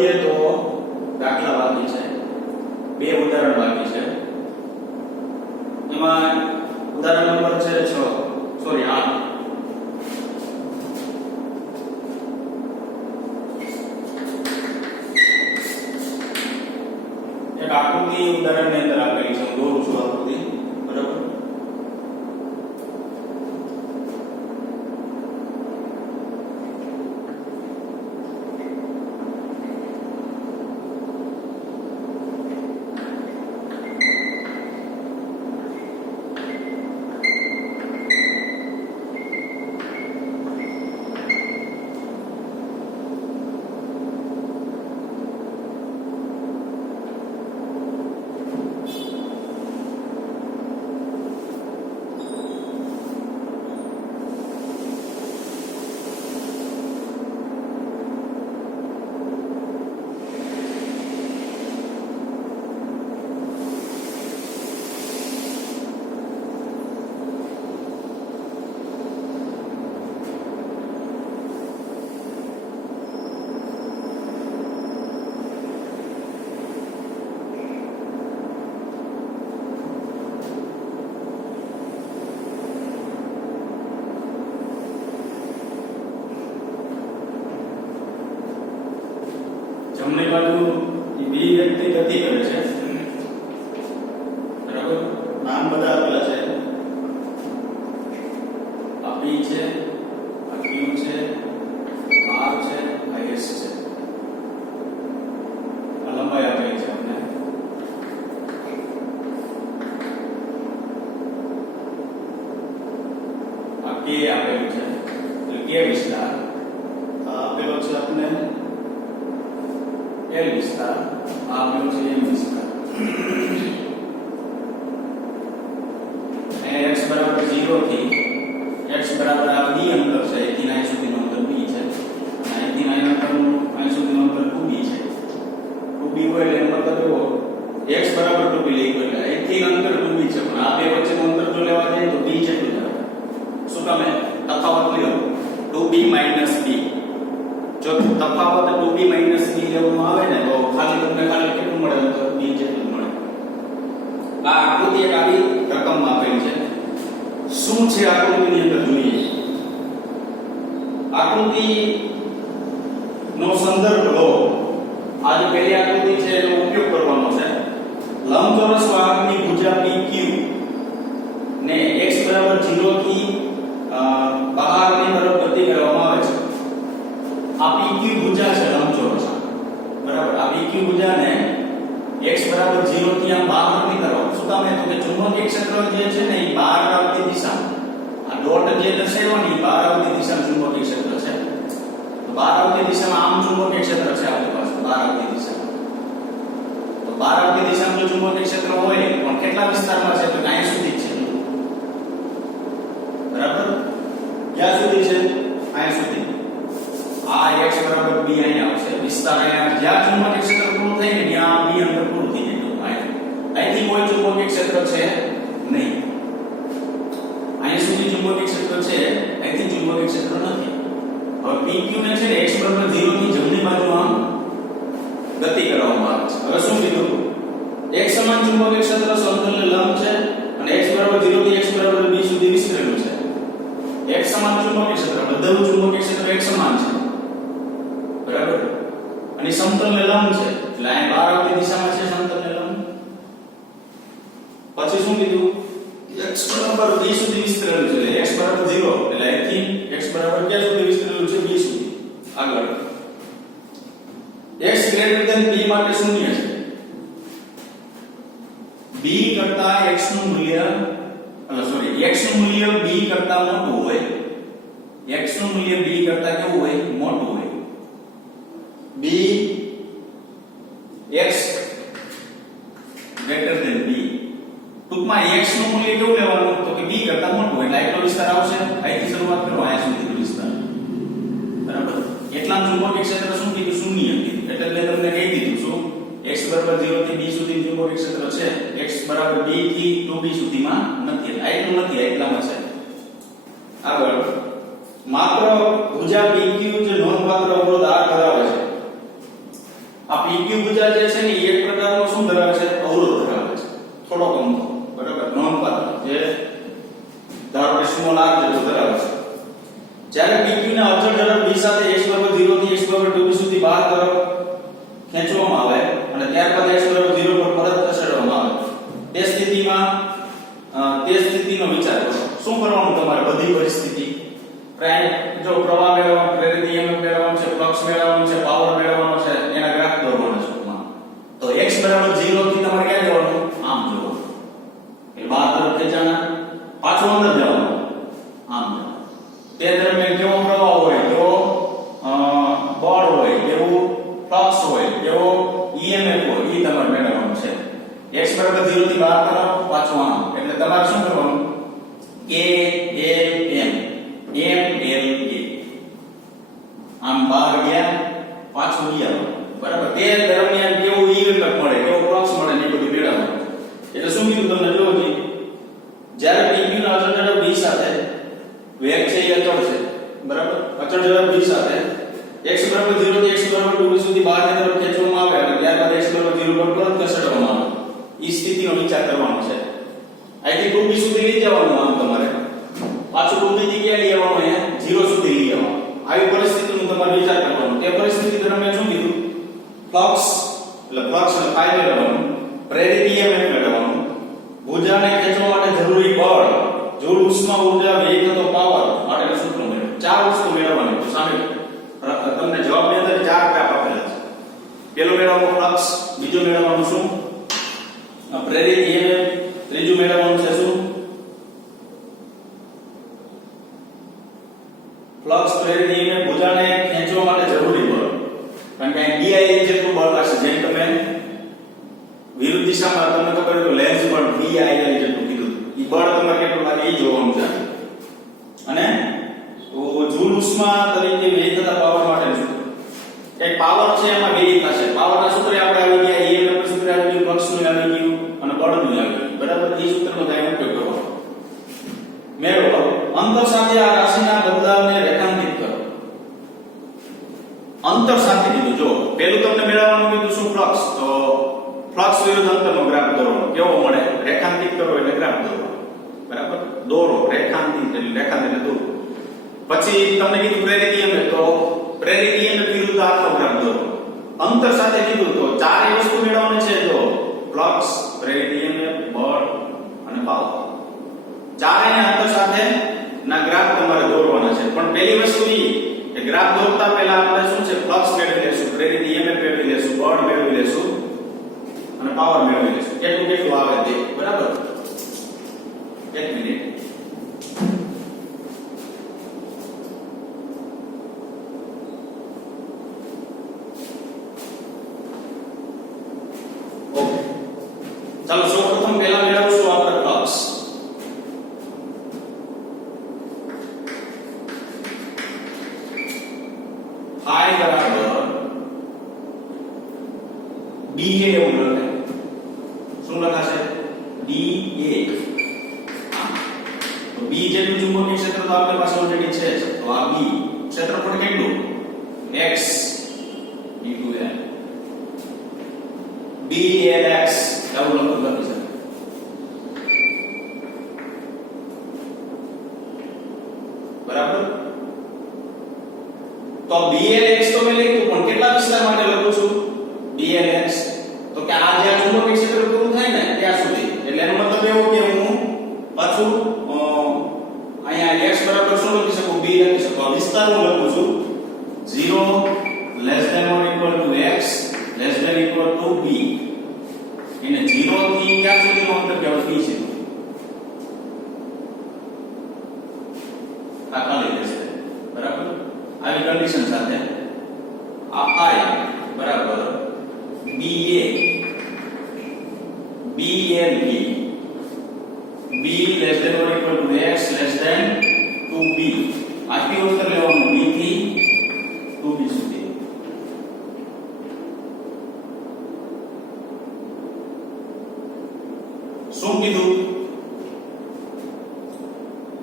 વધીએ તો દાખલા બાકી છે, બે ઉદાહરણ બાકી છે. એમાં ઉદાહરણ નંબર છે 8. એક આકૃતિ ઉદાહરણની અંદર આપેલી છે, હું દોરું છું આકૃતિ, બરાબર. જમણી બાજુ બી વ્યક્તિ ગતિ કરે છે, બરાબર. નામ બધા આપેલા છે. આ પી છે, આ ક્યુ છે, આર છે, આ એસ છે. આ લંબાઈ આપેલી છે આપણે. આ કે આપેલું છે, એટલે કે વિસ્તાર. આ આપેલો છે આપણે L વિસ્તાર, આ આપેલો છે M વિસ્તાર. અને x બરાબર 0 થી x બરાબર આ b અંતર છે, અહીંથી અહીં સુધીનું અંતર b છે. અહીંથી અહીં અંતરનું અહીં સુધીનું અંતર 2b છે. 2b હોય એટલે એનો મતલબ એવો x બરાબર 2b લખ્યું એટલે અહીંથી અંતર 2b છે, પણ આ બે વચ્ચેનું અંતર જો લેવા જાય તો b જેટલું જ આવે. શું કામે તફાવત લ્યો 2b - b. જો તફાવત 2b - b લેવામાં આવે ને તો ખાલી કેટલું મળે? તો b જેટલું મળે. આ આકૃતિ એક આવી રકમમાં આપેલી છે. શું છે આકૃતિની અંદર જોઈએ. આકૃતિ નો સંદર્ભ લો. આ જે પહેલી આકૃતિ છે એનો ઉપયોગ કરવાનો છે. લંબચોરસ વાહકની ભુજા PQ ને x 0 થી બહારની તરફ ગતિ કરવામાં આવે છે. આ PQ ભુજા છે લંબચોરસ, બરાબર. આ PQ ભુજાને x 0 થી આમ બહારની તરફ, શું કામ? તો કે ચુંબકીય ક્ષેત્ર જે છે ને એ બહાર આવતી દિશા, આ ડોટ જે દર્શાવ્યો ને એ બહાર આવતી દિશામાં ચુંબકીય ક્ષેત્ર છે. તો બહાર આવતી દિશામાં આમ ચુંબકીય ક્ષેત્ર છે આપણી પાસે, બહાર આવતી દિશામાં. તો બહાર આવતી દિશામાં જો ચુંબકીય ક્ષેત્ર હોય પણ કેટલા વિસ્તારમાં છે? તો ક્યાં સુધી છે, બરાબર. ક્યાં સુધી છે? અહીં સુધી. આ x બરાબર b અહીં આવશે. વિસ્તાર અહીંયા જ્યાં ચુંબકીય ક્ષેત્ર પૂરું થાય ને ત્યાં b અંતર પૂરું થઈ જાય. અહીંથી કોઈ ચુંબકીય ક્ષેત્ર છે નહીં. અહીં સુધી ચુંબકીય ક્ષેત્ર છે, અહીંથી ચુંબકીય ક્ષેત્ર નથી. હવે PQ ને છે ને x 0 થી જમણી બાજુ આમ ગતિ કરવામાં આવે છે. હવે શું કીધું? એક સમાન ચુંબકીય ક્ષેત્ર સમતલને લંબ છે અને x 0 થી x b સુધી વિસ્તરેલું છે. એક સમાન ચુંબકીય ક્ષેત્ર, બધાનું ચુંબકીય ક્ષેત્ર એક સમાન છે, બરાબર. અને સમતલને લંબ છે એટલે અહીં બહાર આવતી દિશામાં છે સમતલને લંબ. પછી શું કીધું? x b સુધી વિસ્તરેલું છે. x 0 એટલે અહીંથી x ક્યાં સુધી વિસ્તરેલું છે? b સુધી. આગળ x p માટે શૂન્ય છે. b કરતા x નું મૂલ્ય x નું મૂલ્ય b કરતા મોટું હોય. x નું મૂલ્ય b કરતા કેવું હોય? મોટું હોય. b x greater than b. ટૂંકમાં x નું મૂલ્ય કેવું લેવાનું? તો કે b કરતા મોટું હોય. એટલે આટલો વિસ્તાર આવશે. અહીંથી શરૂઆત કરો, અહીંયા સુધીનો વિસ્તાર, બરાબર. એટલા ચુંબકીય ક્ષેત્ર શું કીધું? શૂન્ય કીધું. એટલે મેં તમને કહી દીધું શું? x 0 થી b સુધી ચુંબકીય ક્ષેત્ર છે. x b થી 2b સુધીમાં નથી. આટલું નથી, આટલામાં છે. આગળ માત્ર ભુજા PQ જે નોંધપાત્ર અવરોધ r ધરાવે છે. આ PQ ભુજા જે છે ને એ એક પ્રકારનો શું ધરાવે છે? અવરોધ ધરાવે છે, થોડો અમથો, બરાબર, નોંધપાત્ર, જે ધારો કે સ્મોલ r જેટલો ધરાવે છે. જ્યારે PQ ને અચળ ઝડપ v સાથે x = 0 થી x = 2b સુધી બહાર તરફ ખેંચવામાં આવે અને ત્યારબાદ x = 0 પર પરત ખસેડવામાં આવે, તે સ્થિતિનો વિચાર કરો. શું કરવાનું તમારે? બધી પરિસ્થિતિ જો પ્રવાહ મેળવવાનો, પ્રેરિત EMF મેળવવાનો છે, ફ્લક્સ મેળવવાનો છે, પાવર મેળવવાનો છે, એના ગ્રાફ દોરવાનો છે. તો x = 0 થી તમારે ક્યાં જવાનું? આમ જવાનું, એટલે બહાર તરફ ખેંચાણા, પાછું અંદર જવાનું, આમ જવાનું. તે દરમિયાન કેવો પ્રવાહ હોય, કેવો બળ હોય, કેવું ફ્લક્સ હોય, કેવો EMF હોય, એ તમારે મેળવવાનું છે. x = 0 થી બહાર તરફ, પાછું આમ, એટલે તમારે શું કરવાનું? K L M L A, આમ બહાર ગયા, પાછું ગયા, બરાબર. તે દરમિયાન કેવું EMF મળે, કેવો ફ્લક્સ મળે ને એ બધું મેળવવાનું. એટલે શું કીધું તમને? જોવો જી, જ્યારે PQ ના અચળ ઝડપ v સાથે વેગ છે એ અચળ છે, બરાબર, અચળ ઝડપ v સાથે x = 0 થી x = 2b સુધી બહારની તરફ ખેંચવામાં આવે અને ત્યારબાદ x = 0 પર પરત ખસેડવામાં આવે, એ સ્થિતિનો વિચાર કરવાનો છે. અહીંથી 2b સુધી લઈ જવાનું, આમ તમારે પાછું 2b થી ક્યાં લઈ આવવાનું? અહીંયા 0 સુધી લઈ આવવાનું. આવી પરિસ્થિતિનો તમારે વિચાર કરવાનો. તે પરિસ્થિતિ દરમિયાન શું કીધું? ફ્લક્સ એટલે ફાઈ મેળવવાનું, પ્રેરિત EMF મેળવવાનું, ભુજાને ખેંચવા માટે જરૂરી બળ, જૂલ ઉષ્મા ઊર્જા, વેગ અથવા પાવર માટેનું સૂત્ર મેળવો. ચાર વસ્તુ મેળવવાની. તો સામે તમને જવાબની અંદર ચાર ગ્રાફ આપેલા છે. પહેલો મેળવવાનો ફ્લક્સ, બીજો મેળવવાનું શું? પ્રેરિત EMF, ત્રીજું મેળવવાનું છે શું? ફ્લક્સ, પ્રેરિત EMF, ભુજાને ખેંચવા માટે જરૂરી બળ. કારણ કે DIA જેટલું બળ લાગશે. જેમ તમે વિરુદ્ધ દિશામાં તમને ખબર હોય તો લેન્સ બળ VIL જેટલું કીધું, એ બળ તમારે કેટલું લાગે એ જોવાનું છે. અને જૂલ ઉષ્મા તરીકે વેગ તથા પાવર માટે શું? એક પાવર છે, એમાં બે રીતના છે. પાવરના સૂત્રે આપણે આવી ગયા, EMF નું સૂત્ર આવી ગયું, ફ્લક્સનું આવી ગયું અને બળનું આવી ગયું, બરાબર. એ સૂત્રનો કાંઈ ઉપયોગ કરો. મેળવો. અંતર સાથે આ રાશિના બદલાવને રેખાંકિત કરો. અંતર સાથે કીધું. જો પહેલું તમને મેળવવાનું કીધું શું? ફ્લક્સ. તો ફ્લક્સ વિરુદ્ધ અંતરનો ગ્રાફ દોરવાનો. કેવો મળે? રેખાંકિત કરો એટલે ગ્રાફ દોરવાનો, બરાબર. દોરો, રેખાંકિત એટલે દોરો. પછી તમને કીધું પ્રેરિત EMF, તો પ્રેરિત EMF વિરુદ્ધ આખો ગ્રાફ દોરો. અંતર સાથે કીધું તો ચારે વસ્તુ મેળવવાની છે. જો ફ્લક્સ, પ્રેરિત EMF, બળ અને પાવર, ચારેને અંતર સાથે ના ગ્રાફ તમારે દોરવાના છે. પણ પહેલી વસ્તુ એ કે ગ્રાફ દોરતા પહેલા આપણે શું છે? ફ્લક્સ મેળવી લેશું, પ્રેરિત EMF મેળવી લેશું, બળ મેળવી લેશું અને પાવર મેળવી લેશું. કેટલું આવે તે, બરાબર. એક મિનિટ. ઓકે, ચાલો સૌપ્રથમ પહેલા મેળવશું આપણે ફ્લક્સ. I બરાબર DA એવું લખાય. શું લખાશે? DA. તો B જેટલું ચુંબકીય ક્ષેત્ર તો આપણી પાસે ઓલરેડી છે. તો આ B ક્ષેત્રફળ કેટલું? x * l. BLX એવું લખી શકાય. બરાબર. તો BLX તો મેં લખ્યું, પણ કેટલા વિસ્તાર માટે લખું છું? BLX તો કે આ જે ચુંબકીય ક્ષેત્ર પૂરું થાય ને ત્યાં સુધી. એટલે એનો મતલબ એવો કે હું પાછું અહીંયા x બરાબર શું લખી શકું? B લખી શકું. આ વિસ્તાર હું લખું છું 0 < x < b. એને 0 થી ક્યાં સુધીનું અંતર કહેવાય? B છે. આ ખાલી રહેશે, બરાબર. આવી કન્ડિશન સાથે આ I બરાબર BA BLB B < x < 2B. આટલી અંતર લેવાનું B થી 2B સુધી. શું કીધું?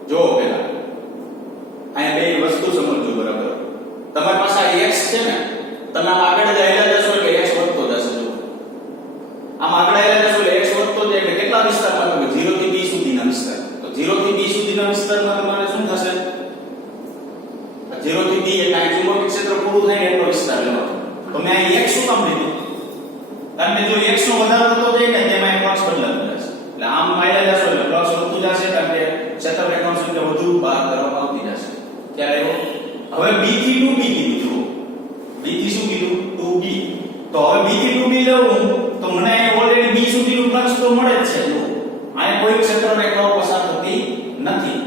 જો પહેલા અહીંયા બે વસ્તુ સમજજો, બરાબર. તમારી પાસે x છે ને, તમે આગળ જ આવેલા જશો એટલે x 0 થી b એટલે આ ચુંબકીય ક્ષેત્ર પૂરું થાય એટલો વિસ્તાર લેવાનો. તો મેં અહીં x શું કામ લીધું? કારણ કે જો x નો વધારો થતો જાય ને તેમાં ફ્લક્સ બદલાતું જશે. એટલે આમ માયલા જશો એટલે ફ્લક્સ વધતું જશે કારણ કે ક્ષેત્ર રેખાંશ સંખ્યા વધુ બહાર તરફ આવતી જશે. ત્યારે હવે b થી 2b કીધું જુઓ. b થી શું કીધું? 2b. તો હવે b થી 2b લેવું તો મને ઓલરેડી b સુધીનું ફ્લક્સ તો મળે જ છે. જો આ કોઈ ક્ષેત્ર રેખાઓ પસાર થતી નથી.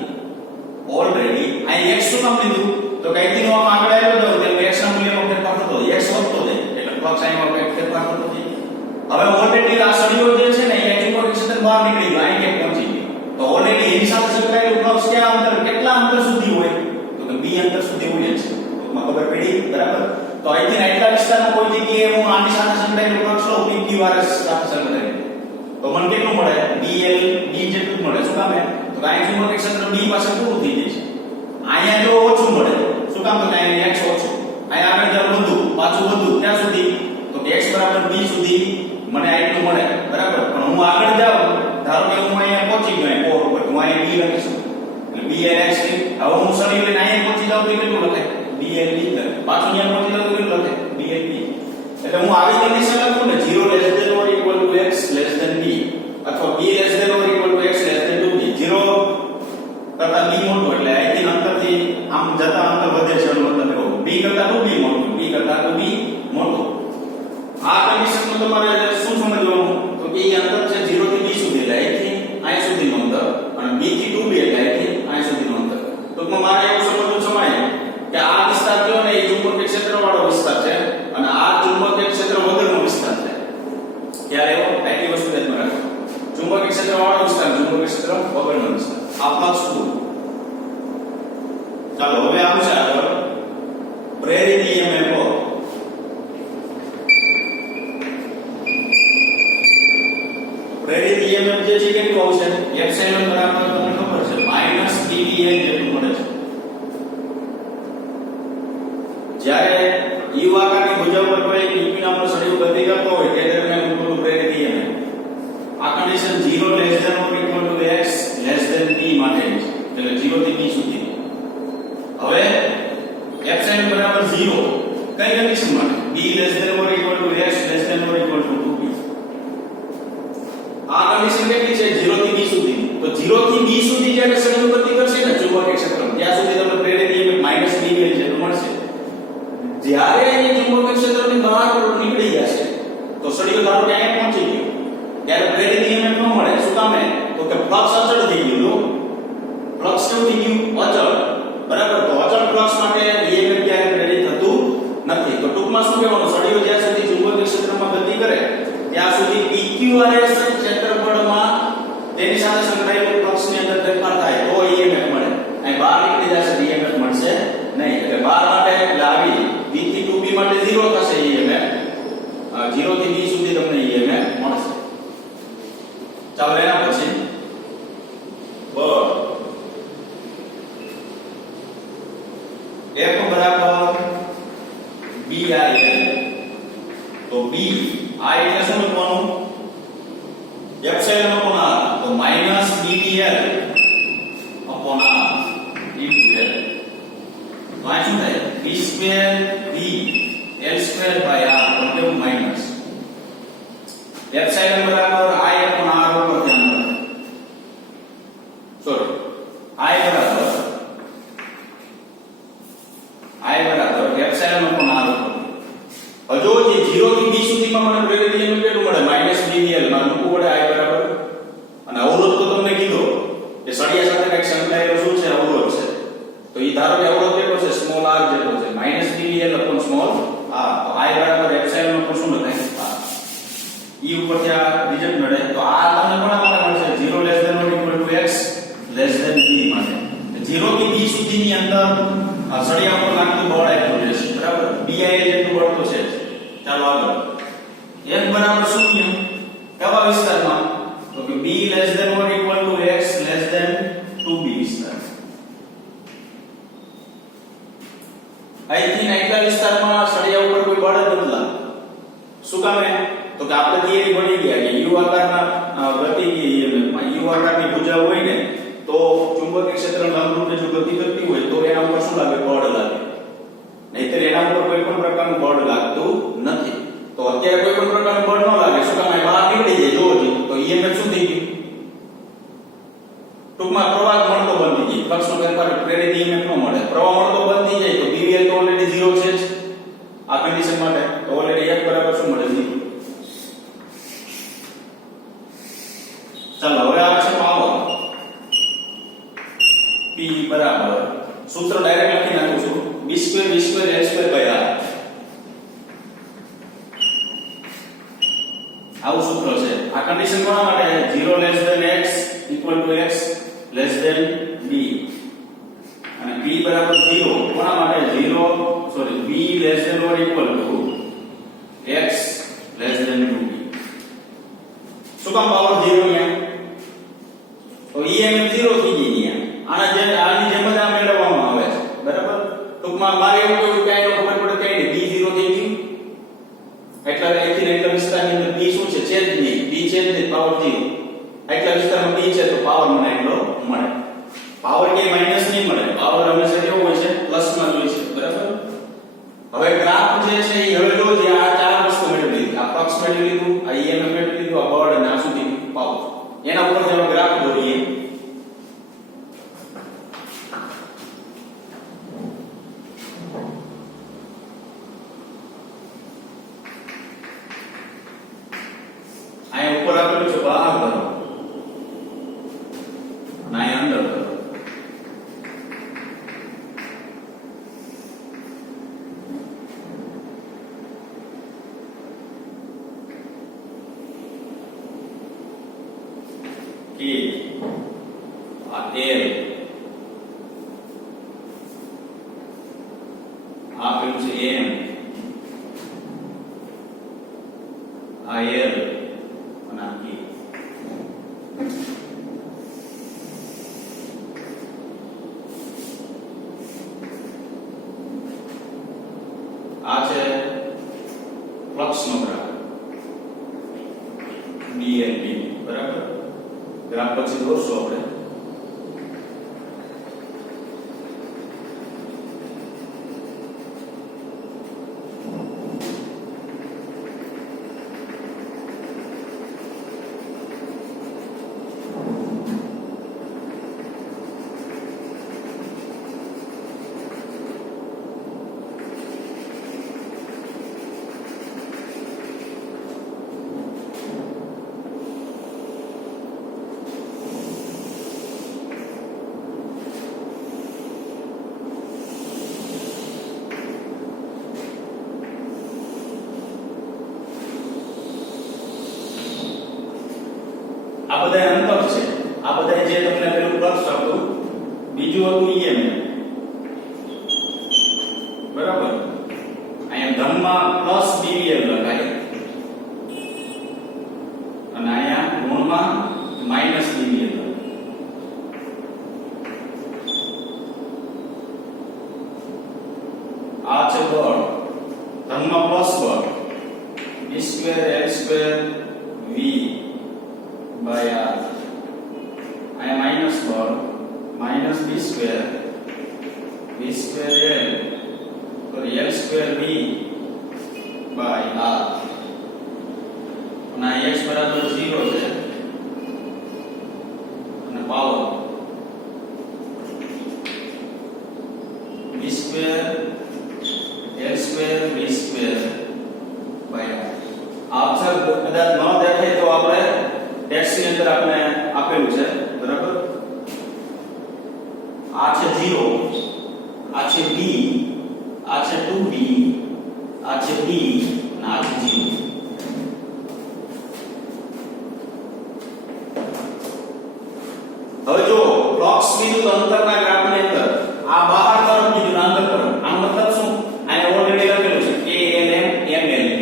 ઓલરેડી આ x શું કામ લીધું? તો કઈથી નો આગળ આવ્યો તો તેમ x ના મૂલ્યમાં ફેરફાર થતો જાય, x વધતો જાય એટલે ફ્લક્સ આમાં કંઈક ફેરફાર થતો જાય. હવે ઓલરેડી આ સળિયો જે છે ને એ ચુંબકીય ક્ષેત્ર બહાર નીકળી ગયો, અહીં ક્યાંક પહોંચી ગયો. તો ઓલરેડી એની સાથે સંકળાયેલું ફ્લક્સ ક્યાં અંતર, કેટલા અંતર સુધી હોય? તો કે b અંતર સુધી હોય છે. ટૂંકમાં ખબર પડી, બરાબર? તો અહીંથી આટલા વિસ્તારમાં કોઈ જગ્યાએ હું આની સાથે સંકળાયેલું ફ્લક્સ લઉં pqrs સાથે સંકળાયેલું તો મને કેટલું મળે? bl b જેટલું મળે. શું કામ? તો અહીં ચુંબકીય ક્ષેત્ર b પાસે પૂરું થઈ જાય છે. અહીંયા જો ઓછું મળે, શું કામ? તો કે અહીંયા x ઓછું, અહીંયા આગળ જાવ વધુ, પાછું વધુ, ક્યાં સુધી? તો કે x બરાબર b સુધી મને આટલું મળે, બરાબર? પણ હું આગળ જાઉં, ધારો કે હું અહીંયા પહોંચી ગયો અહીં પોર ઉપર, હું અહીંયા b લખીશું એટલે b અને x. હવે હું સળી લઈને અહીંયા પહોંચી જાઉં તો કેટલું લખે? b અને b લખે. પાછું અહીંયા પહોંચી જાઉં તો કેટલું લખે? b અને b. એટલે હું આવી કંડીશન લખું ને 0 less than or equal to x less than b અથવા b less than or equal to x less than 2b. 0 કરતા b મોટું એટલે અહીંથી અંતરથી આમ જતા અંતર વધે છે એનો મતલબ એવો. b કરતા 2b મોટું, b કરતા 2b મોટું. આ કન્ડિશનમાં તમારે શું સમજવાનું? તો કે એ અંતર છે 0 થી b સુધી એટલે અહીંથી અહીં સુધીનું અંતર અને b થી 2b એટલે અહીંથી અહીં સુધીનું અંતર. ટૂંકમાં મારે એવું સમજવું સમાય કે આ વિસ્તાર કયો ને એ ચુંબકીય ક્ષેત્રવાળો વિસ્તાર છે અને આ ચુંબકીય ક્ષેત્ર વગરનો વિસ્તાર છે. ત્યારે એવો આટલી વસ્તુ ધ્યાનમાં રાખો. ચુંબકીય ક્ષેત્રવાળો વિસ્તાર, ચુંબકીય ક્ષેત્ર વગરનો વિસ્તાર. આ ફ્લક્સ પૂરું. ચાલો હવે આવશે આગળ પ્રેરિત EMF. પ્રેરિત EMF જે છે કેટલું આવશે? એપ્સિલોન બરાબર તમને ખબર છે -dVl જેટલું મળે છે. જ્યારે U આકારની ભુજા ઉપર કોઈ dp નામનો સળિયો ગતિ કરતો હોય તે દરમિયાન ઉત્પન્ન પ્રેરિત EMF. આ condition 0 less than or equal to x less than b માટેની છે એટલે 0 થી b સુધી. હવે એપ્સિલોન બરાબર 0 કઈ કન્ડિશન માટે? b less than or equal to x less than or equal to 2b. આ કન્ડિશન કેટલી છે? 0 થી b સુધી. તો 0 થી b સુધી જ્યારે સળિયો ગતિ કરશે ને ચુંબકીય ક્ષેત્ર ત્યાં સુધી તમને પ્રેરિત EMF -dVl જેટલું મળશે. જ્યારે એ ચુંબકીય ક્ષેત્રની બહાર નીકળી જશે તો સળિયો ધારો કે અહીંયા પહોંચી ગયો ત્યારે પ્રેરિત EMF ન મળે. શું કામ? તો કે ફ્લક્સ અચળ થઈ ગયું. ફ્લક્સ કેવું થઈ ગયું? અચળ, બરાબર? તો અચળ ફ્લક્સ માટે EMF ક્યારે પ્રેરિત થતું નથી. તો ટૂંકમાં શું કહેવાનું? સળિયો જ્યાં સુધી ચુંબકીય ક્ષેત્રમાં ગતિ કરે ત્યાં સુધી pqrs ક્ષેત્રફળમાં તેની સાથે સંકળાયેલું ફ્લક્સની અંદર ફેરફાર થાય તો EMF મળે. અહીં બહાર નીકળી જશે તો EMF મળશે નહીં. એટલે બહાર માટે એટલે આવી b થી 2b માટે 0 થશે EMF. 0 થી b સુધી તમને EMF મળશે. ચાલો એના પછી બળ F બરાબર BIL. તો B આ એટલે શું લખવાનું? Epsilon upon r. તો -dVl upon r into L. તો આ શું થાય? b square v l square by r એટલે માઈનસ એપ્સિલોન બરાબર I અપોન r ઉપર ધ્યાન રાખો. સોરી I બરાબર એપ્સિલોન અપોન r ઉપર. હજુ જે 0 થી b સુધીમાં મને પ્રેરિત EMF કેટલું મળે? -dVl માં મૂકવું પડે I બરાબર. અને અવરોધ તો તમને કીધો કે સળિયા સાથે કંઈક સંકળાયેલો શું છે? અવરોધ છે. તો ઈ ધારો કે અવરોધ કેટલો છે? સ્મોલ r જેટલો છે. -dVl upon small r. તો I બરાબર એપ્સિલોન ઉપર શું લખાય? r. ઈ ઉપરથી આ રિઝલ્ટ મળે. તો આ તમને કોના માટે મળશે? 0 less than or equal to x less than b માટે. 0 થી b સુધીની અંદર સળિયા ઉપર લાગતું બળ આપ્યું છે, બરાબર? BIL જેટલું બળ તો છે. ચાલો આગળ F બરાબર 0 કેવા વિસ્તારમાં? તો કે b less than or equal to x less than 2b વિસ્તાર. અહીંથી આટલા વિસ્તારમાં સળિયા ઉપર કોઈ બળ જ નથી લાગતું. શું કામ? તો કે આપણે થિયરી ભણી ગયા કે u આકારના ગતિ u આકારની ભુજા હોય ને તો ચુંબકીય ક્ષેત્ર લંબરૂપે જો ગતિ કરતી હોય તો એના ઉપર શું લાગે? બળ લાગે. લાગતું નથી. તો અત્યારે કોઈ પણ પ્રકારનું બળ ન લાગે, શું કામ? બહાર નીકળી જાય જોવો જોઈએ તો EMF શું થઈ ગયું? ટૂંકમાં પ્રવાહ મળતો બંધ થઈ જાય. ફ્લક્સનો ફેરફાર પ્રેરિત EMF નો મળે, પ્રવાહ મળતો બંધ થઈ જાય તો BVL તો ઓલરેડી 0 છે જ આ કન્ડિશન માટે. તો ઓલરેડી F બરાબર શું મળે? 0. ચાલો હવે આ છે પાવર. P બરાબર સૂત્ર ડાયરેક્ટ લખી નાખું છું, b2 L2 R. આવું સૂત્ર છે. આ કન્ડિશન કોના માટે? 0 x x b અને p બરાબર 0 કોના માટે? b x 2b. શું કામ પાવર 0 અહીંયા? તો EMF 0 થઈ ગઈ અહીંયા. આની જેમ જ આ મેળવવામાં આવે છે, બરાબર? ટૂંકમાં મારે એવું કોઈ કાઈ ન ખબર પડે કઈ નહીં, b 0 થઈ ગયું એટલે અહીંથી એટલા વિસ્તારની અંદર b શું છે? છે જ નહીં, b છે જ નહીં, પાવર 0. એટલા વિસ્તારમાં b છે તો પાવર મને એટલો મળે. પાવર કે માઈનસ નહીં મળે, પાવર હંમેશા કેવો હોય છે? પ્લસમાં જ હોય છે, બરાબર? હવે ગ્રાફ જે છે એ હવે જો જે આ ચાર વસ્તુ મેળવી લીધી, આ ફ્લક્સ મેળવી લીધું, આ EMF મેળવી લીધું, આ બળ અને આ શું થયું? પાવર. એના ઉપર જે ગ્રાફ દોરીએ ઉપર આપેલું છે બહાર કરો અને અહીં અંદર કરો. કે આ L આપેલું છે M, આ L અને આ K. આ છે ફ્લક્સનો ગ્રાફ DLB, બરાબર? ગ્રાફ પછી દોરશું આપણે. આ બધા અંતર છે, આ બધા જે તમને પેલું ફ્લક્સ હતું, બીજું હતું EMF, બરાબર? અહીંયા ધનમાં પ્લસ BVL લખાય અને અહીંયા ઋણમાં માઈનસ BVL લખાય. આ છે બળ, ધનમાં પ્લસ બળ b2 L2 v by R. I minus ball minus b square L or L square b by R. અને x બરાબર 0 છે અને power b square L square b square by R. આ અક્ષર કદાચ ન દેખાય તો આપણે ટેક્સ્ટ ની અંદર આપણે આપેલું છે, બરાબર? આ છે 0, આ છે b, આ છે 2b, આ છે b અને આ છે 0. હવે જો ફ્લક્સ વિરુદ્ધ અંતરના ગ્રાફની અંદર આ બહાર તરફ કીધું ને અંદર તરફ, આનો મતલબ શું? આને ઓલરેડી લખેલું છે KLM MLK.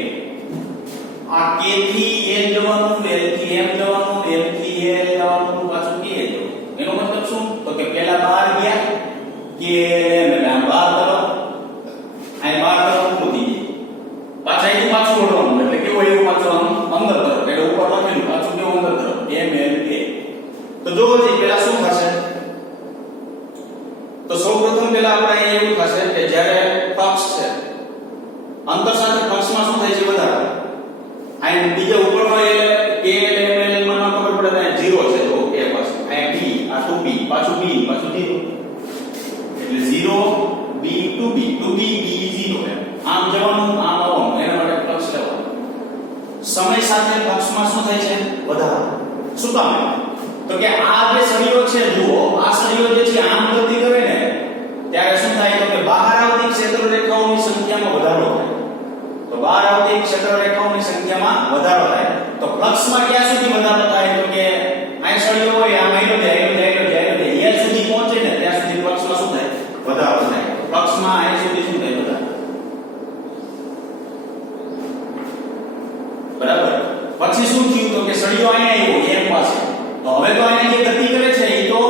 આ k થી l જવાનું, l થી m જવાનું, m થી l જવાનું, પાછું k જવાનું. એનો મતલબ શું? તો કે પહેલા બહાર ગયા KLM એટલે આમ બહાર તરફ, અહીં બહાર તરફ પૂરી ગઈ, પાછા અહીં પાછું વળવાનું એટલે કેવું એવું પાછું આમ અંદર તરફ, એટલે ઉપર લખેલું પાછું કેવું અંદર તરફ MLK. તો જો જે પહેલા શું થશે? તો સૌપ્રથમ પહેલા આપણે એવું થશે કે જ્યારે ફ્લક્સ છે અંતર સાથે ફ્લક્સમાં શું થાય છે વધારો આ બીજા ઉપરનો એ કે ml માં ન ખબર પડે તો 0 છે તો કે પાછું આ b આ 2b પાછું b પાછું 0 એટલે 0 b 2b 2b b 0 એમ આમ જવાનું આમ આવવાનું એના માટે ફ્લક્સ લેવાનું સમય સાથે ફ્લક્સમાં શું થાય છે વધારો શું કામ તો કે આ જે સળિયો છે જુઓ આ સળિયો જે છે આમ ગતિ કરે ને ત્યારે શું થાય તો કે બહાર આવતી ક્ષેત્ર રેખાઓની સંખ્યામાં વધારો થાય તો બહાર આવતી ક્ષેત્ર રેખાઓની સંખ્યામાં વધારો થાય તો ફ્લક્સમાં ક્યાં સુધી વધારો થાય તો કે આ સળિયો હોય આમ આયલો જાય L સુધી પહોંચે ને ત્યાં સુધી ફ્લક્સમાં શું થાય વધારો થાય ફ્લક્સમાં આ સુધી શું થાય વધારો બરાબર પછી શું થયું તો કે સળિયો અહીંયા આવ્યો M પાસે તો હવે તો આને જે ગતિ કરે છે એ તો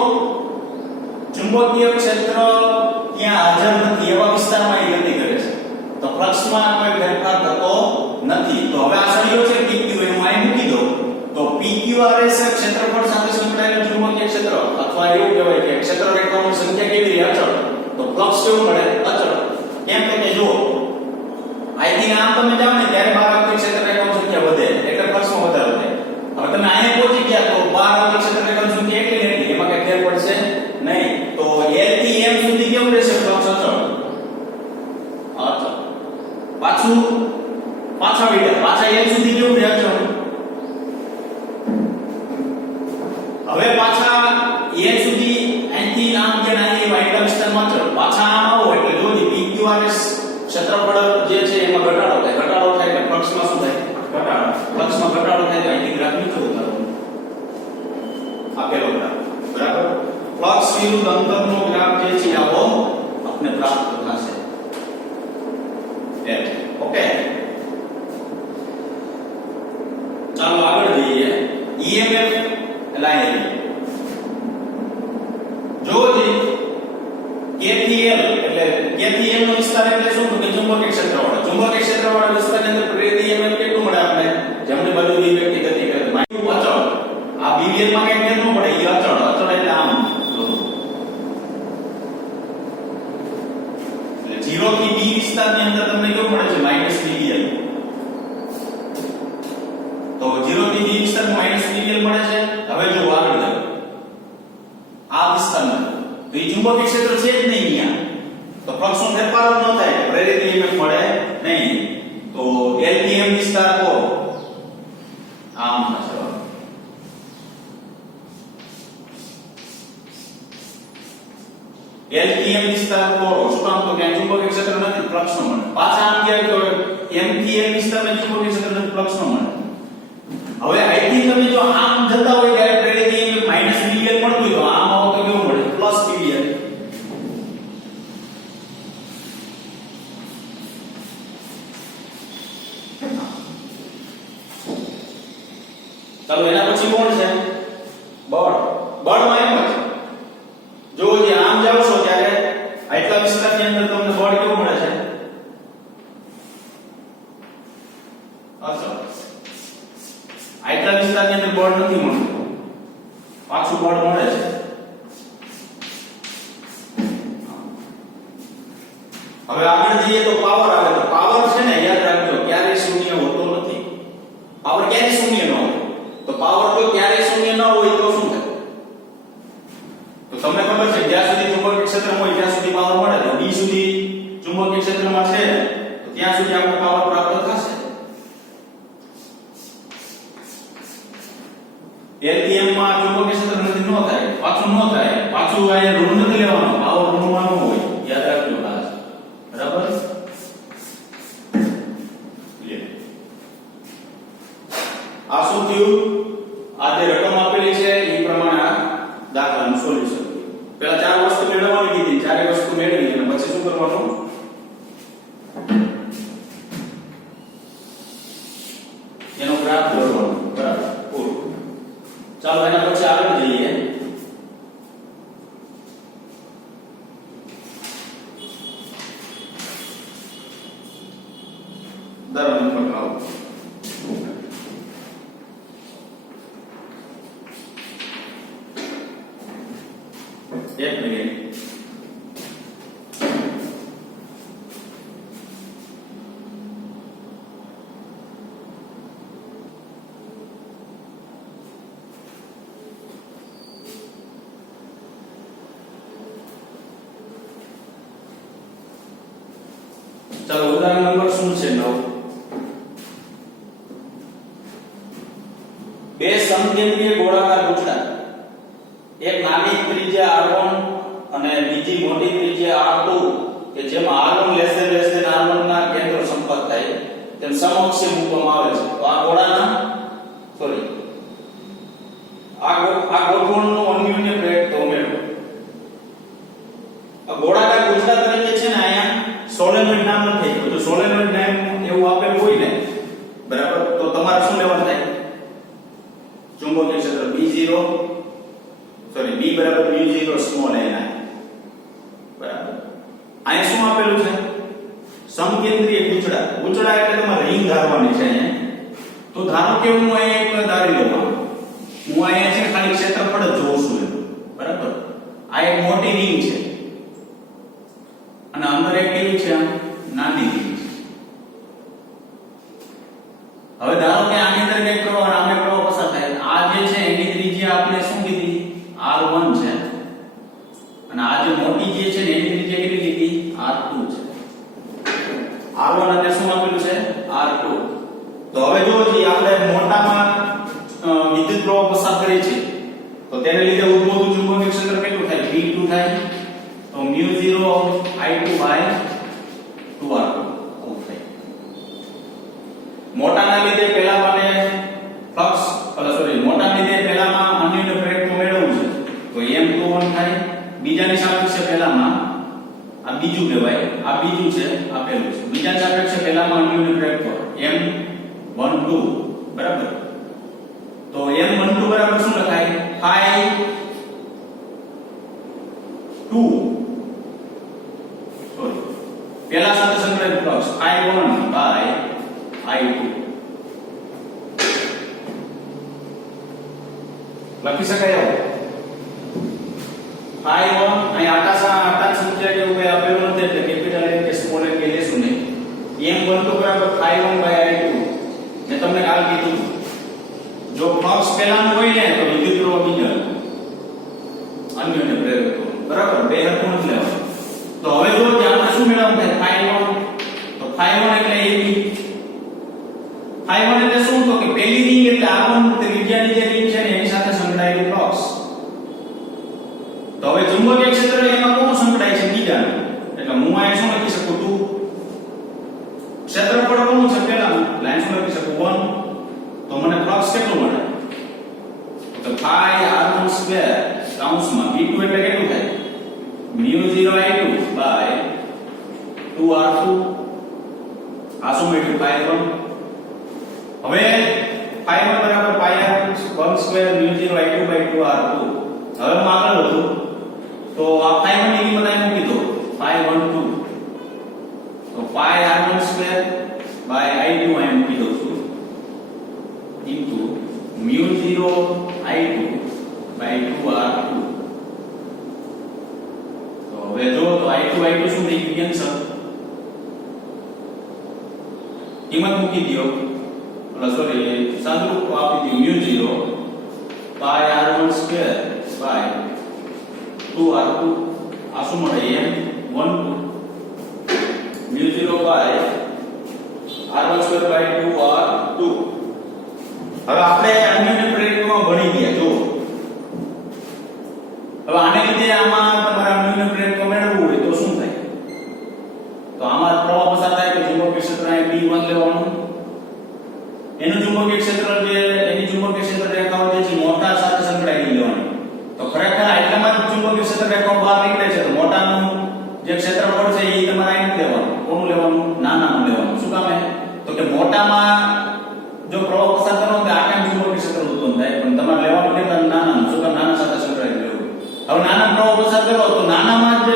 ચુંબકીય ક્ષેત્ર ત્યાં હાજર નથી એવા વિસ્તારમાં એ ગતિ કરે છે તો ફ્લક્સમાં કોઈ ફેરફાર થતો નથી તો હવે આ સળિયો છે PQ એનું અહીં મૂકી દો તો PQRS ક્ષેત્રફળ સાથે સંકળાયેલું ચુંબકીય ક્ષેત્ર અથવા એવું કહેવાય કે ક્ષેત્ર રેખાઓની સંખ્યા કેવી રહે અચળ તો ફ્લક્સ કેવું મળે અચળ કેમ કે તમે જુઓ અહીંથી આમ તમે જાઓ ને ત્યારે બહાર આવતી ક્ષેત્ર રેખાઓની સંખ્યા વધે એટલે ફ્લક્સમાં વધારો થાય હવે તમે અહીંયા પહોંચી ગયા તો બહાર આવતી ક્ષેત્ર રેખાઓની સંખ્યા એટલી ને એટલી એમાં કઈ ફેર પડશે નહીં તો L થી M સુધી કેવું રહેશે ફ્લક્સ અચળ પાછા L સુધી કેવું રહે અચળ હવે પાછા L સુધી અહીંથી આમ કે નાની વાયડા વિસ્તારમાં અચળ પાછા આમ આવો એટલે જો PQRS ક્ષેત્રફળ જે છે એમાં ઘટાડો થાય એટલે ફ્લક્સમાં શું થાય ઘટાડો ફ્લક્સમાં ઘટાડો થાય તો અહીંથી ગ્રાફ નીચે ઉતારવાનો આપેલો ગ્રાફ બરાબર ફ્લક્સ વિરુદ્ધ અંતરનો ગ્રાફ જે છે આવો આપણે પ્રાપ્ત થશે ઓકે ચાલો આગળ જઈએ EMF લાઈન જો જે K થી L એટલે K થી L નો વિસ્તાર એટલે શું કે ચુંબકીય ક્ષેત્રવાળો વિસ્તારની અંદર પ્રેરિત EMF કેટલું મળે આપણે જમણી બાજુ ની વ્યક્તિ ગતિ કરે માની અચળ આ BVL માં કઈ ફેર ન પડે એ અચળ એટલે આમ એટલે 0 થી B વિસ્તારની અંદર તમને કેવું મળે છે -BVL તો 0 થી B વિસ્તારમાં -BVL મળે છે હવે જો આગળ જાઓ આ વિસ્તારમાં તો એ ચુંબકીય ક્ષેત્ર છે જ નહીં અહીંયા તો ફ્લક્સનો ફેરફાર ન થાય પ્રેરિત EMF મળે નહીં તો L થી M વિસ્તાર કો આમ થશે L થી M વિસ્તાર કો શું કામ તો કે ચુંબકીય ક્ષેત્ર નથી ફ્લક્સ નો મળે પાછા આમ ગયા તો M થી L વિસ્તારમાં ચુંબકીય ક્ષેત્ર નથી ફ્લક્સ નો મળે હવે અહીંથી તમે જો આમ જતા હોય ત્યારે પ્રેરિત EMF -BVL મળતું હોય તો આમ આવો તો કેવું મળે +BVL ચાલો એના પછી કોણ છે બળમાં એમ જ જો જે આમ જાવ છો ત્યારે આટલા વિસ્તારની અંદર તમને બળ કેવું મળે છે અચળ આટલા વિસ્તારની અંદર બળ નથી મળતું પાછું બળ મળે છે હવે આગળ જઈએ તો પાવર આવે તો પાવર છે ને યાદ રાખજો ક્યારે શૂન્ય હોતો નથી પાવર ક્યારે શૂન્ય ન હોય તો પાવર તો ક્યારે શૂન્ય ન હોય તો શું થાય તો તમને ખબર છે જ્યાં સુધી ચુંબકીય ક્ષેત્રમાં હોય ત્યાં સુધી પાવર મળે તો B સુધી ચુંબકીય ક્ષેત્રમાં છે તો ત્યાં સુધી આપણે પાવર પ્રાપ્ત થશે L થી M માં ચુંબકીય ક્ષેત્ર નથી ન થાય પાછું આ ઋણ નથી લેવાનો આવો ઋણમાં ન હોય યાદ રાખજો ખાસ બરાબર આ શું થયું આ જે રકમ આપેલી છે એ પ્રમાણે આ દાખલાનું સોલ્યુશન પહેલા ચાર વસ્તુ મેળવવાની કીધી ચારે વસ્તુ મેળવી અને પછી શું કરવાનું એનો ગ્રાફ દોરવાનો બરાબર પૂરું ચાલો એના પછી આગળ જઈએ દરમિયાન પકડાવો એક મિનિટ ચાલો ઉદાહરણ નંબર શું છે 9. બે સમકેન્દ્રીય ગોળાકાર ગુંચડા, એક નાની ત્રિજ્યા r1 અને બીજી મોટી ત્રિજ્યા r2 કે જેમાં r1 r1 ના કેન્દ્ર સંપર્ક થાય તેમ સમઅક્ષે મૂકવામાં આવે છે. તો આ ગોળાના આ ગોળનું અન્યોન્ય પ્રેરક તો મેળવો. આ ગોળાકાર ગુંચડા તરીકે છે ને અહીંયા સોલેનોઇડ નામ નથી. જો સોલેનોઇડ નામ એવું આપેલું હોય ને બરાબર, તો તમારે શું લેવાનું થાય? ચુંબકીય ક્ષેત્ર B બરાબર μ0 સ્મોલ a બરાબર. અહીંયા શું આપેલું છે? સમકેન્દ્રીય ગુંચડા એટલે તમારે રિંગ ધારવાની છે અહીંયા. તો ધારો કે હું અહીંયા એક ધારી લઉં, હું અહીંયા છે ખાલી ક્ષેત્રફળ જ જોઉં છું બરાબર. આ એક મોટી રિંગ છે અને અંદર એક કેવી છે? નાની રિંગ છે. હવે ધારો કે આની અંદર એક પ્રવાહ અને આમે પ્રવાહ પસાર થાય. આ જે છે એની ત્રિજ્યા આપણે શું કીધી? r1 છે અને આ જે મોટી જે છે ને એની ત્રિજ્યા કેટલી કીધી? r2 છે. r1 અને શું આપેલું છે? r2. તો હવે જો આપણે મોટામાં વિદ્યુત પ્રવાહ પસાર કરે છે તો તેને લીધે ઉદ્ભવતું ચુંબકીય ક્ષેત્ર કેટલું થાય? v2 થાય. તો μ0 I2/2r2 થાય. મોટાના લીધે પહેલામાં ફ્લક્સ મોટાના લીધે પહેલામાં અન્યોન્ય પ્રેરક તો મેળવવું છે તો M21 થાય. બીજાની સાપેક્ષે પહેલામાં આ બીજું કહેવાય, આ બીજું છે, આ પહેલું છે. બીજાની સાપેક્ષે પહેલામાં અન્યોન્ય પ્રેરક M12 બરાબર. તો M12 બરાબર શું લખાય? Phi2 પહેલા સાથે સંકળાયેલું ફ્લક્સ I1/I2 લખી શકાય. I1 અહીં આટા સંખ્યા કે એવું આપેલું નથી એટલે કેપિટલ એ કે સ્મોલ એ કે લેશું નહીં. M12 બરાબર I1/I2 મેં તમને કાલ કીધું જો ફ્લક્સ પહેલાનું હોય ને તો વિદ્યુત પ્રવાહ બીજાનું અન્યોન્ય પ્રેરક બરાબર, બે હરખું નથી લેવાનું. તો હવે જો આપણે શું મેળવવું થાય? Phi1. તો Phi1 એટલે AB. Phi1 એટલે શું? તો કે પહેલી રિંગ એટલે r1 ત્રિજ્યાની જે રિંગ છે ને એની સાથે સંકળાયેલું ફ્લક્સ. તો હવે ચુંબકીય ક્ષેત્ર એમાં કોણ સંકળાય છે? બીજાનું. એટલે હું અહીં શું લખી શકું? 2. ક્ષેત્રફળ કોણ છે? પહેલાનું. લાઈન શું લખી શકું? 1. તો મને ફ્લક્સ કેટલું મળે? તો phi r1/2 કૌંસમાં v2 એટલે કેટલું થાય? μ0I2/2r2. આ શું મળ્યું? phi1. હવે phi1 બરાબર pi r1/2 μ0I2/2r2. હવે હું આગળ વધું તો આ phi1 ની કિંમત અહીં મૂકી દો. phi12 તો pi r1/2/I2 અહીં મૂકી દઉં છું into μ0I2/2r2. તો હવે જો તો I2 શું થઈ ગયું? કેન્સલ. કિંમત મૂકી દો સાદુરૂપ આપી દો μ0 pi r1/2/2r2. આ શું મળે? M12 μ0 pi r1/2/2r2. હવે આપણે અન્યોન્ય પ્રેરકમાં ભણી ગયા. જો હવે આને લીધે આમાં તમારે અન્યોન્ય પ્રેરક મેળવવું હોય તો શું થાય? તો આમાં પ્રવાહ પસાર થાય તો ચુંબકીય ક્ષેત્ર અહીં B1 લેવાનું. એનું ચુંબકીય ક્ષેત્ર એની ચુંબકીય ક્ષેત્ર રેખાઓ જે છે મોટા સાથે સંકળાયેલી લેવાની. તો ખરેખર એટલામાં જ ચુંબકીય ક્ષેત્ર રેખાઓ બહાર નીકળે છે. તો મોટાનું જે ક્ષેત્રફળ છે એ તમારે અહીં લેવાનું. કોનું લેવાનું? નાનાનું લેવાનું. શું કામ? તો કે મોટામાં જો પ્રવાહ પસાર કરો તો આખા ચુંબકીય ક્ષેત્ર ઉત્પન્ન થાય, પણ તમારે લેવાનું કે નાનાનું. શું કામ? નાના સાથે સંકળાયેલું લેવું. હવે નાના પ્રવાહ પસાર કરો તો નાનામાં જ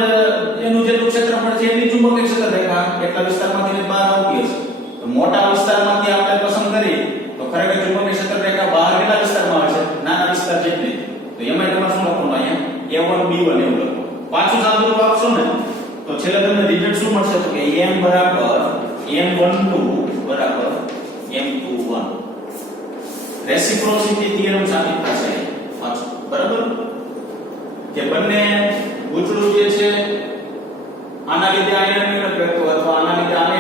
એનું જેટલું ક્ષેત્રફળ છે એટલી ચુંબકીય ક્ષેત્ર રેખા એટલા વિસ્તારમાંથી બહાર આવતી હશે. તો મોટા વિસ્તારમાંથી આપણે પસંદ કરી તો ખરેખર ચુંબકીય ક્ષેત્ર રેખા બહાર કેટલા વિસ્તારમાં આવે છે? નાના વિસ્તાર જેટલી. તો એમાં તમારે શું લખવાનું? અહીંયા A1 B1 એવું લખો. પાછું સાદુરૂપ આપશો ને તો છેલ્લે તમને રિઝલ્ટ શું મળશે? તો કે M બરાબર M12 બરાબર M21. રેસિપ્રોસિટી થિયરમ સાબિત થશે પાછું. બરાબર કે બંને ગુંચડું જે છે આના લીધે આને પ્રેરક અથવા આના લીધે આને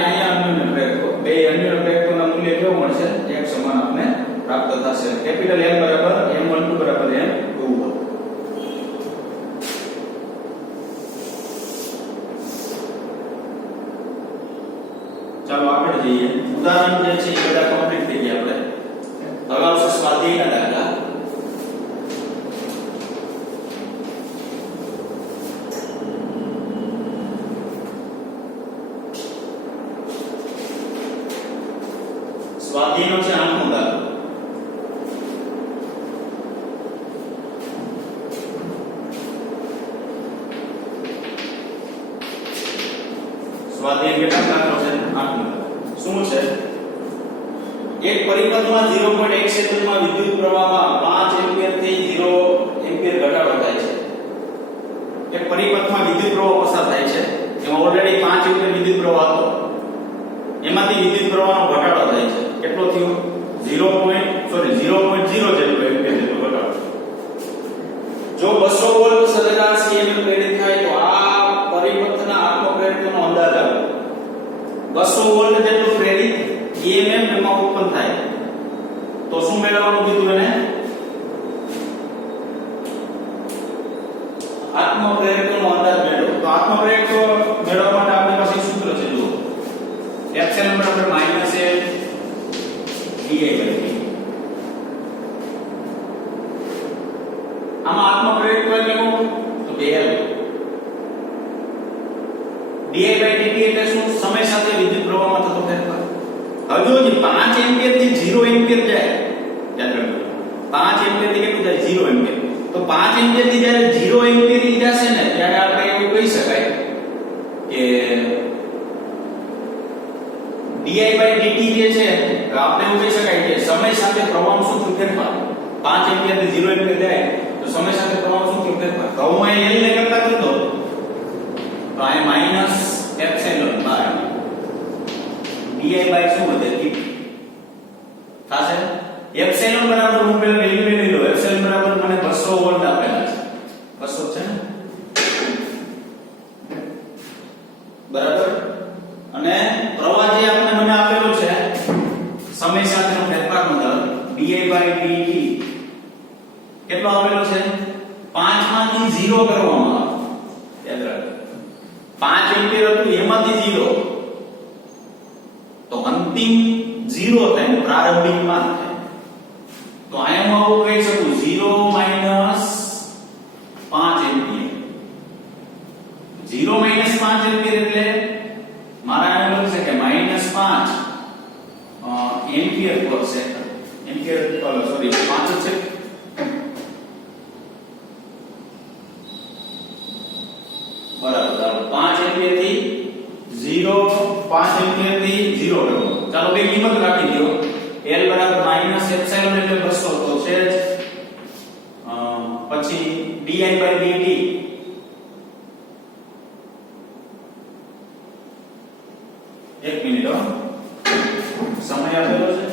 ચાલો આગળ જઈએ. ઉદાહરણ જે છે એ બધા કમ્પ્લીટ થઈ ગયા આપણે. હવે આવશે સ્વાધ્યાયના દાખલા. સ્વાધ્યાયનો છે 8મો દાખલો. સ્વાધ્યાય કેટલા દાખલો છે? 8મો. શું છે? એક પરિપથમાં 0.1 સેકન્ડમાં વિદ્યુત પ્રવાહમાં 5 એમ્પિયર થી 0 એમ્પિયર ઘટાડો થાય છે. એક પરિપથમાં વિદ્યુત પ્રવાહ પસાર થાય છે. એમાં ઓલરેડી 5 એમ્પિયર વિદ્યુત પ્રવાહ હતો. એમાંથી વિદ્યુત પ્રવાહનો ઘટાડો થાય છે. કેટલો થયો? 0.0 જેટલો એમ્પિયર જેટલો ઘટાડો. જો 200 વોલ્ટ સરેરાશ EMF પ્રેરિત થાય તો આ પરિપથના આત્મપ્રેરકનો અંદાજ આવે. 200 વોલ્ટ જેટલો પ્રેરિત EMF એમાં ઉત્પન્ન થાય તો શું મેળવવાનું કીધું એને? આત્મપ્રેરકનો અંદાજ મેળવો. તો આત્મપ્રેરક મેળવવા માટે આપણી પાસે સૂત્ર છે. જુઓ, એપ્સિલોન બરાબર માઈનસ L di/dt. આમાં આત્મપ્રેરક એટલે શું? તો 2L. di/dt એટલે શું? સમય સાથે વિદ્યુત પ્રવાહમાં થતો ફેરફાર. હવે જો 5 એમ્પિયર થી 0 એમ્પિયર જાય, યાદ રાખજો 5 એમ્પિયર થી કેટલું જાય? 0 એમ્પિયર. તો 5 એમ્પિયર થી જ્યારે 0 એમ્પિયર ઈ જશે ને ત્યારે આપણે એવું કહી શકાય કે di/dt જે છે આપણે એવું કહી શકાય કે સમય સાથે પ્રવાહમાં શું થયું? ફેરફાર. 5 એમ્પિયર થી 0 એમ્પિયર જાય તો સમય સાથે પ્રવાહમાં શું થયું? ફેરફાર. તો હું અહીં L ને કરતા કરતો તો અહીં માઈનસ એપ્સિલોન બાય di શું વધે? t થાશે. એપ્સિલોન બરાબર હું પેલા વેલ્યુ લઈ લો. એપ્સિલોન બરાબર મને 200 વોલ્ટ આપેલા છે. 200 છે ને? બરાબર. અને પ્રવાહ જે આપણે મને આપેલો છે સમય સાથેનો ફેરફારનો દર di/dt કેટલો આપેલો છે? 5 માંથી 0 કરવામાં આવે. યાદ રાખો 5 એમ્પિયર હતું એમાંથી 0 તો અંતિમ 0 થાય, પ્રારંભિક मान થાય. તો આમાં હું કહી શકું 0 માઈનસ 5 એમ્પિયર. 0 માઈનસ 5 એમ્પિયર એટલે મારા એમ લખી શકે -5 એમ્પિયર પર સેકન્ડ. એમ્પિયર સોરી 5 છે. બરાબર. 5 એમ્પિયર થી 0 5 એમ્પિયર થી 0 કરો. ચાલો બે કિંમત રાખી દો. L બરાબર માઈનસ એપ્સિલોન એટલે 200 તો છે જ. પછી di/dt એક મિનિટ હો, સમય આપેલો છે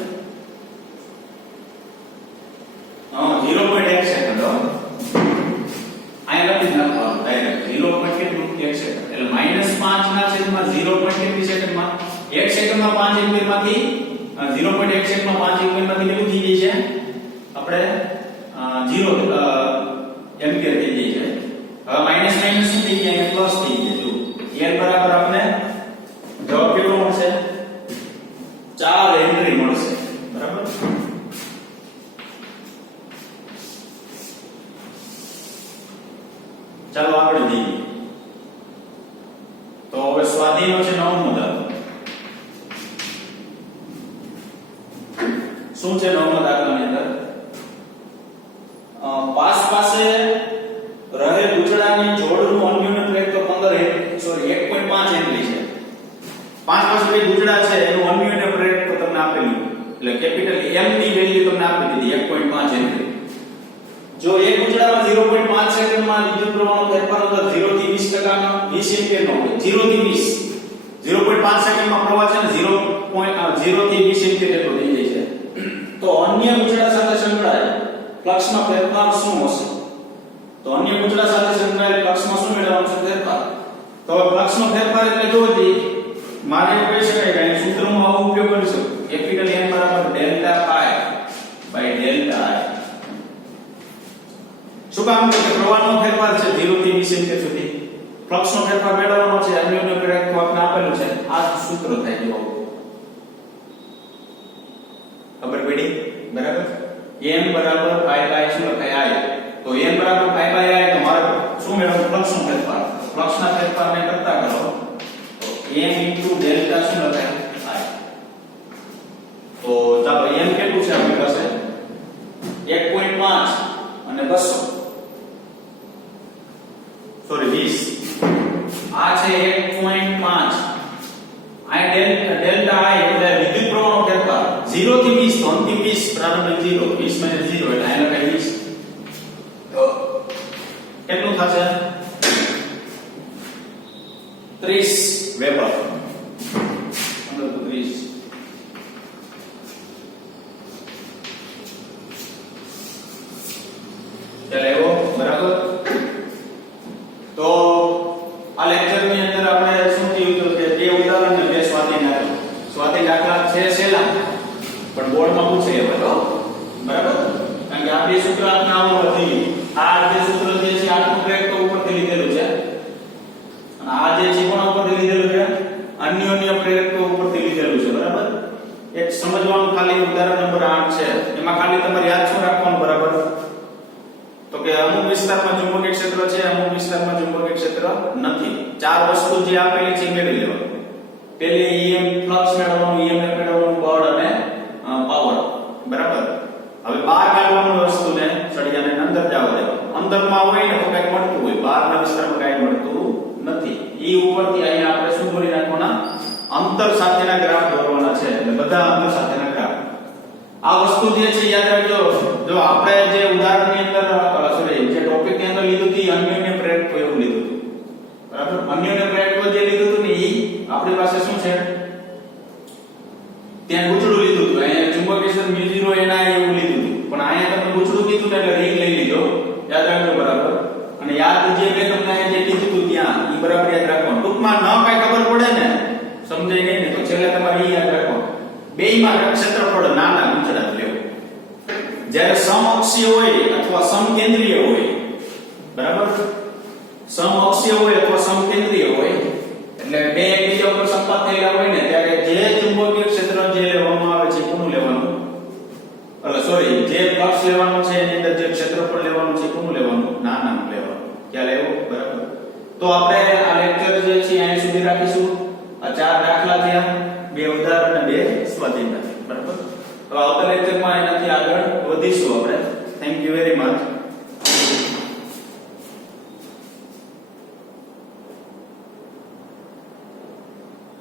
0.1 સેકન્ડ હો. અહીં લખી નાખવાનું ડાયરેક્ટ 0.1 સેકન્ડ એટલે -5 ના છેદમાં 0.1 સેકન્ડમાં 1 સેકન્ડમાં 5 એમ્પિયર માંથી 0.1 સેકન્ડમાં 5 એમ્પિયર માંથી કેટલું થઈ જાય છે? આપણે 0 એમ્પિયર થઈ જાય છે. હવે માઈનસ માઈનસ શું થઈ જાય? પ્લસ થઈ જાય. જો L બરાબર આપણે જવાબ કેટલો મળશે? 4 હેનરી મળશે. બરાબર. ચાલો આગળ જઈએ. તો હવે સ્વાધ્યાયનો છે 9મો દાખલો. શું છે 9મા દાખલાની અંદર? પાસ પાસે રહે ગુચડાની જોડનું અન્યુન પ્રેરક તો 1.5 હેનરી છે. 5 પાસે બે ગુચડા છે એનું અન્યુન પ્રેરક તો તમને આપેલું એટલે કેપિટલ M ની વેલ્યુ તમને આપી દીધી 1.5 હેનરી. જો એક ગુચડામાં 0.5 સેકન્ડમાં વિદ્યુત પ્રવાહનો ફેરફાર દર 0 થી 20% નો 20 એમ્પિયર નો હોય. 0 થી 20 0.5 સેકન્ડમાં પ્રવાહ છે ને 0 થી 20 એમ્પિયર જેટલો થઈ જાય છે. તો અન્ય ગુચડા સાથે સંકળાયેલ ફ્લક્સમાં ફેરફાર શું હશે? તો અન્ય ગુચડા સાથે સંકળાયેલ ફ્લક્સમાં શું મેળવવાનું છે? ફેરફાર. તો ફ્લક્સનો ફેરફાર એટલે જોજી મારે કહી શકાય કે સૂત્રમાં આવો ઉપયોગ કરીશું. કેપિટલ M બરાબર delta pi by delta I. શું કામ કે પ્રવાહનો ફેરફાર છે 0 થી 20 એમ્પિયર સુધી. ફ્લક્સનો ફેરફાર મેળવવાનો છે અન્યનો પ્રેરક આપને આપેલું છે. આ સૂત્ર થાય જો m બરાબર પાઈ બાય શું લખાય I તો m બરાબર પાઈ બાય I તો મારે શું મેળવવું ફ્લક્સનો ફેરફાર ફ્લક્સના ફેરફારને કરતા કરો તો m * ડેલ્ટા શું લખાય I તો ચાલો m કેટલું છે આપણી પાસે 1.5 અને 200 સોરી 20 આ છે 1.5 આ ડેલ્ટા I એટલે વિદ્યુત પ્રવાહનો ફેરફાર 0 થી 20 તો અંતિમ 20 પ્રારંભિક 0 20 - 0 એટલે આ લખાય 20 તો કેટલું થશે 30 વેબર 30 ચાલે એવો બરાબર તો આ લેક્ચરની અંદર આપણે શું થયું હતું કે બે ઉદાહરણ ને બે સ્વાધ્યાય દાખલા છે સેલા પણ બોર્ડમાં પૂછે એ બધો બરાબર કારણ કે આ બે સૂત્ર આપને આવડવા જોઈએ આ બે સૂત્ર જે છે આટલું ટ્રેક તો ઉપરથી લીધેલું છે અને આ જે છે કોના ઉપરથી લીધેલું છે અન્યોન્ય પ્રેરક તો ઉપરથી લીધેલું છે બરાબર એક સમજવાનું ખાલી ઉદાહરણ નંબર 8 છે એમાં ખાલી તમારે યાદ શું રાખવાનું બરાબર તો કે અમુક વિસ્તારમાં ચુંબકીય ક્ષેત્ર છે અમુક વિસ્તારમાં ચુંબકીય ક્ષેત્ર નથી ચાર વસ્તુ જે આપેલી છે મેળવી લેવાની પહેલી EM ફ્લક્સ મેળવવાનું EMF મેળવવાનું બળ અને પાવર બરાબર હવે બહાર કાઢવાનું વસ્તુને સળિયાને અંદર જવા દેવાનું અંદરમાં હોય ને તો કંઈક મળતું હોય બહારના વિસ્તારમાં કંઈ મળતું નથી ઈ ઉપરથી અહીંયા આપણે શું દોરી નાખવાના અંતર સાથેના ગ્રાફ દોરવાના છે એટલે બધા અંતર સાથેના ગ્રાફ આ વસ્તુ જે છે યાદ રાખજો જો આપણે જે ઉદાહરણની અંદર સોરી જે ટોપિક ની અંદર લીધું હતું અન્યોન્ય પ્રેરકત્વ એવું લીધું હતું બરાબર અન્યોન્ય પ્રેરકત્વ જે લીધું હતું ને ઈ આપણી પાસે શું છે ત્યાં ગુચડું લીધું હતું અહીંયા ચુંબકીય ક્ષેત્ર μ0 એના એવું લીધું હતું પણ અહીંયા તમે ગુચડું કીધું ને એટલે રિંગ લઈ લીધો યાદ રાખજો બરાબર અને યાદ જે મેં તમને અહીંયા જે કીધું હતું ત્યાં ઈ બરાબર યાદ રાખવાનું ટૂંકમાં ન કાઈ ખબર પડે ને સમજાય નહીં ને તો છેલ્લે તમારે ઈ યાદ રાખવાનું બેયમાં ક્ષેત્રફળ નાના ગુચડા લેવું જ્યારે સમઅક્ષીય હોય અથવા સમકેન્દ્રીય હોય બરાબર સમઅક્ષીય હોય અથવા સમકેન્દ્રીય હોય એટલે બે એકબીજા ઉપર સંપાત થયેલા હોય ને ત્યારે જે ચુંબકીય ક્ષેત્ર જે લેવામાં આવે છે કોનું લેવાનું એટલે સોરી જે ફ્લક્સ લેવાનું છે એની અંદર જે ક્ષેત્રફળ લેવાનું છે કોનું લેવાનું નાનાનું લેવાનું ખ્યાલ આવ્યો બરાબર તો આપણે આ લેક્ચર જે છે અહીં સુધી રાખીશું આ ચાર દાખલા થયા બે ઉદાહરણ અને બે સ્વાધ્યાય બરાબર તો આવતા લેક્ચરમાં એનાથી આગળ વધીશું આપણે થેન્ક યુ વેરી મચ